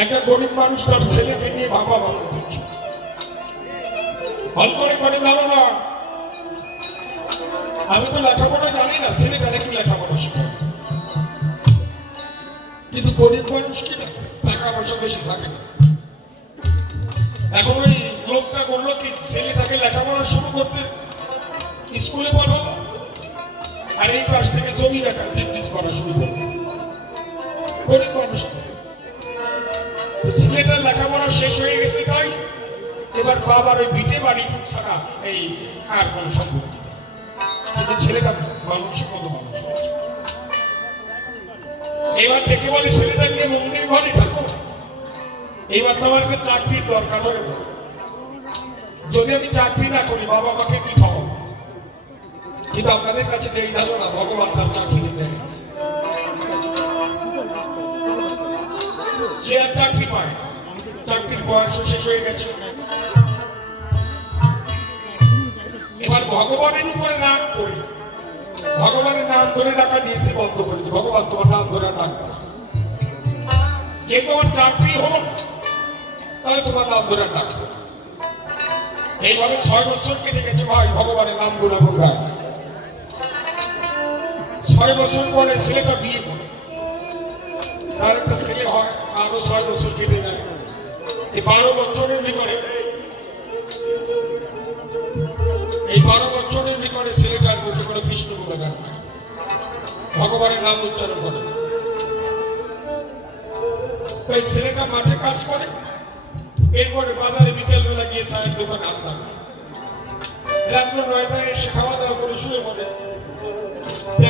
একটা গরিব মানুষ তার ছেলেকে নিয়ে ভাবা ভাবা করছে, হল করে করে দাও না, আমি তো লেখাপড়া জানি না, ছেলেটার একটু লেখাপড়া শেখাবো। কিন্তু গরিব মানুষ কিনা টাকা পয়সা বেশি থাকে না। এখন ওই লোকটা করলো কি, ছেলেটাকে লেখাপড়া শুরু করতে স্কুলে পাঠালো, আর এই পাশ থেকে জমি টাকা বিক্রি করা শুরু করলো। গরিব মানুষ, ছেলেটার লেখাপড়া শেষ হয়ে গেছে, তাই এবার বাবার ওই ভিটে বাড়ি ছাড়া এই আর কোন সম্পত্তি, কিন্তু ছেলেটা মানুষের মতো মানুষ হয়েছে। এবার ডেকে বলে ছেলেটাকে মন্দির ঘরে থাকো, এবার তোমার একটা চাকরির দরকার হয়ে গেল, যদি আমি চাকরি না করি বাবা আমাকে কি খাবো? কিন্তু আপনাদের কাছে দেই জানো না, ভগবান তার চাকরি দেয়, সে আর চাকরি পায়, চাকরির বয়স শেষ হয়ে গেছে। এবার ভগবানের উপরে রাগ করে ভগবানের নাম ধরে ডাকা দিয়েছে বন্ধ করেছে, ভগবান তোমার নাম ধরে ডাকবে, যে তোমার চাকরি হলো তাহলে তোমার নাম ধরে ডাকবে। এইভাবে 6 বছর কেটে গেছে ভাই, ভগবানের নাম গুণাগুণ গায়। 6 বছর পরে ছেলেটা বিয়ে করে, তার একটা ছেলে হয়, আরো 6 বছর কেটে যায়। এই 12 বছরের ভিতরে ছেলেটার মুখে কোনো কৃষ্ণ গুণগান নাই, ভগবানের নাম উচ্চারণ করে। তাই ছেলেটা মাঠে কাজ করে, এরপরে বাজারে বিকেল বেলা গিয়ে চায়ের দোকানে আড্ডা, রাত্র 9টায় এসে খাওয়া দাওয়া করে শুয়ে পড়ে।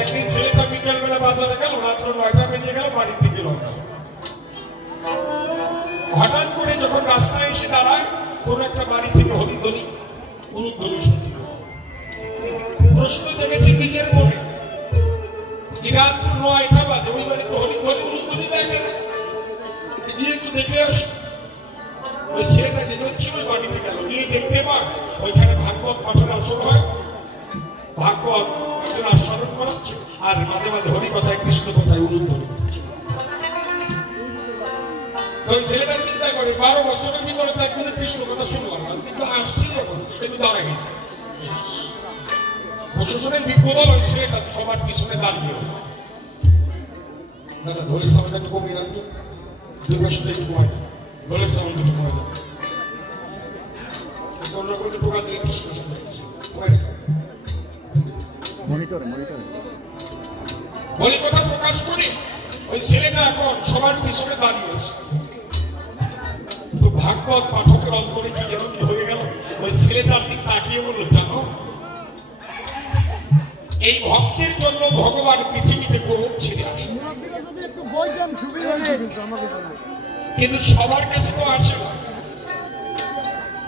একদিন ছেলেটা বিকেল বেলা বাজারে গেল, রাত্র 9টা বেজে গেল, বাড়ির দিকে রওনা। হঠাৎ করে যখন রাস্তায় এসে দাঁড়ায়, কোন একটা বাড়ি থেকে হরিধ্বনি উলুধ্বনি শুনতে, প্রশ্ন জেগেছে নিজের মনে, যে রাত্র 9টা বাজে, ওই বাড়িতে হরিধ্বনি উলুধ্বনি দেয় কেন, গিয়ে একটু দেখে আসে। ওই ছেলেটা যে ছিল ওই বাড়িতে গেল, গিয়ে দেখতে পায় ওইখানে ভাগবত পাঠের আসর হয়, ভাগবত একজন আস্বাদন করাচ্ছে, আর মাঝে মাঝে হরি কথায় কৃষ্ণ কথায় উলুধ্বনি দিচ্ছে। ওই ছেলেটা চিন্তা করে 12 বছরের ভিতরে তার কোনো কৃষ্ণ কথা শুনলাম না, কিন্তু আসছি যখন একটু দাঁড়া গেছে। প্রশাসনের বিপদ হল, ওই ছেলেটা সবার পিছনে দাঁড়িয়ে, দাদা ঢোলের সামনে একটু কমিয়ে রাখতো, 2 বছর একটু কমায়, ঢোলের সামনে একটু কমায় দেবো, অন্য করে ঢোকা দিয়ে কৃষ্ণ শুনতে পাচ্ছি, বলি কথা প্রকাশ করি। ওই ছেলেটা এখন সবার পিছনে দাঁড়িয়ে আছে। তো ভাগবত পাঠকের অন্তরে কি যেন কি হয়ে গেল, ওই ছেলেটার দিক তাকিয়ে বললো, জানো এই ভক্তের জন্য ভগবান পৃথিবীতে গৌরব ছেড়ে আসে, কিন্তু সবার কাছে তো আসে না।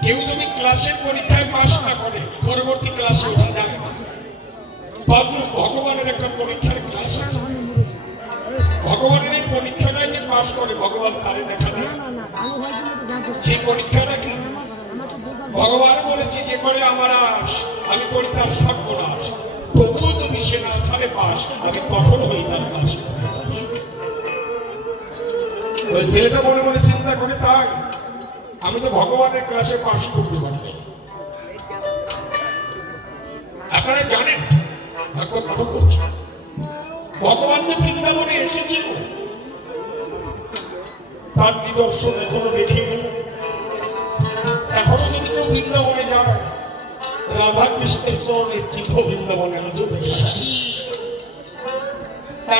কেউ যদি ক্লাসের পরীক্ষায় পাস না করে পরবর্তী ক্লাসে ওঠা যায় না। ভগবানের একটা পরীক্ষার ক্লাস আছে, ভগবানের এই পরীক্ষাটাই যে পাস করে ভগবান তারে দেখা দেয়। সেই পরীক্ষাটা কি ভগবান বলেছে, যে করে আমার আস আমি করি তার সর্বনাশ, তবুও যদি সে না ছাড়ে পাস আমি কখন হই তার কাছে। ওই ছেলেটা মনে মনে চিন্তা করে, তাই আমি তো ভগবানের ক্লাসে পাস করতে পারি। আপনারা জানেন ভাগবত পাঠ করছে, ভগবান যে বৃন্দাবনে এসেছিল তার নিদর্শন এখনো রেখে গেল। এখনো যদি কেউ বৃন্দাবনে যায়, রাধা কৃষ্ণের চরণের চিহ্ন বৃন্দাবনে আজও দেখা যায়।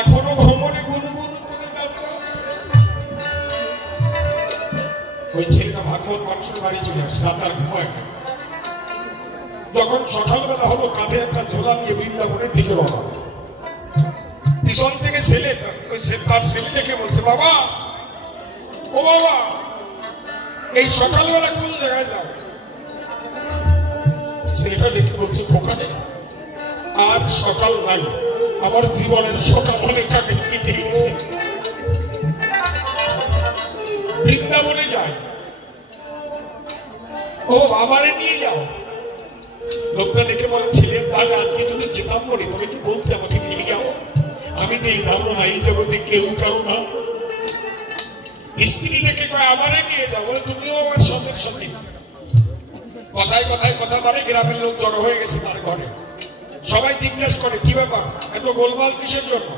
এখনো ভ্রমণে গুনগুন করে যাচ্ছে। ওই ছেলেটা ভাগবত মানুষের বাড়ি চলে আসছে, রাত আর ঘুমায় না। যখন সকালবেলা হলো, কাঁধে একটা ঝোলা নিয়ে বৃন্দাবনের দিকে রওনা। পিছন থেকে ছেলেটা তার ছেলেটাকে বলছে, বাবা ও বাবা, এই সকালবেলা কোন জায়গায় যাও? ছেলেটা ডেকে বলছে, খোকাতে আজ সকাল নাই, আমার জীবনের সকাল অনেক আগে কেটে গেছে। বৃন্দাবনে যায়, ও বাবারে নিয়ে যাও। লোকটা ডেকে বলে, ছেলের তাহলে আজকে যদি যেতাম বলি তবে কি বলতে আমাকে নিয়ে যাও? আমি তো এই ধারণা এই জগতে কেউ কারো না, স্ত্রী ডেকে কয় আমারে নিয়ে যাও, বলে তুমিও আমার সতের সতী। কথায় কথায় কথা বাড়ে, গ্রামের লোক জড়ো হয়ে গেছে তার ঘরে। সবাই জিজ্ঞেস করে কি ব্যাপার, এত গোলমাল কিসের জন্য?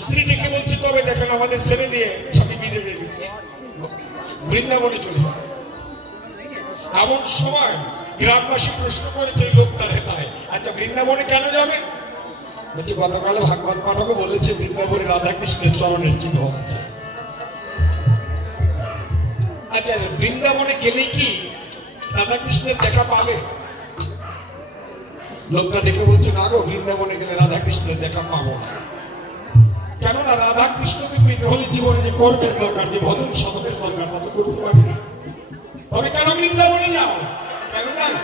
স্ত্রী ডেকে বলছে তবে দেখেন আমাদের ছেড়ে দিয়ে স্বামী বিদেশে বৃন্দাবনে চলে যায়। এমন সময় গ্রামবাসী প্রশ্ন করেছে লোকটার হেতায়, আচ্ছা বৃন্দাবনে কেন যাবে? বলছে গতকাল ভাগবত পাঠকও বলেছে বৃন্দাবনে রাধা কৃষ্ণের চরণের চিহ্ন আছে। আচ্ছা বৃন্দাবনে গেলে কি রাধা কৃষ্ণের দেখা পাবে? লোকটা ডেকে বলছে না গো, বৃন্দাবনে গেলে রাধা কৃষ্ণের দেখা পাবো না। কেননা রাধা কৃষ্ণকে পেতে হলে জীবনে যে কর্মের দরকার, যে ভজন সাধনের দরকার, তা তো করতে পারবে না। তবে কেন বৃন্দাবনে যাও? কেন জানো?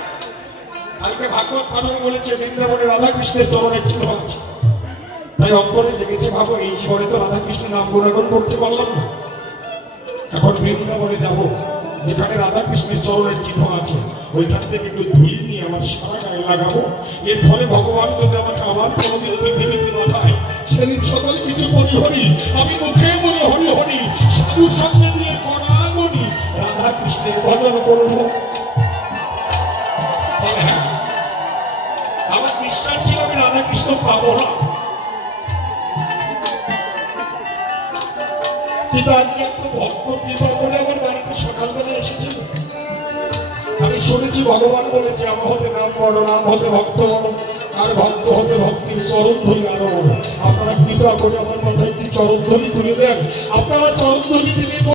কালকে ভাগবত পাঠক বলেছে বৃন্দাবনে রাধা কৃষ্ণের চরণের চিহ্ন আছে। তাই অন্তরে জেগেছে, ভাবো এই জীবনে তো রাধা কৃষ্ণের নাম গুণাগুণ করতে পারলাম না, এখন বৃন্দাবনে যাব, যেখানে রাধা কৃষ্ণের চরণের চিহ্ন আছে, ওইখান থেকে একটু ধুলি নিয়ে আমার সারা গায়ে লাগাবো। এর ফলে ভগবান যদি আমাকে আবার কোনোদিন পৃথিবীতে পাঠায়, সেদিন সকলে কিছু মনে হরি, আমি মুখে মনে হরি হরি, সাধুর সঙ্গে দিয়ে গণাগণি রাধা কৃষ্ণের ভজন করবো। হ্যাঁ, আমার বিশ্বাস ছিল আমি রাধা কৃষ্ণ পাবো না, কিন্তু আজকে একটু ভক্ত কৃপা করে আমার বাড়িতে সকালবেলা এসেছিল। আমি শুনেছি ভগবান বলেছে আমার হতে নাম বড়, নাম হতে ভক্ত বড়, আর ভক্ত হতে ভক্তির চরণ ধরি আরো বড়। আপনারা কৃপা করে আমার মাথায় কি চরণ ধরি তুলে দেন, আপনারা চরণ ধরি দিলে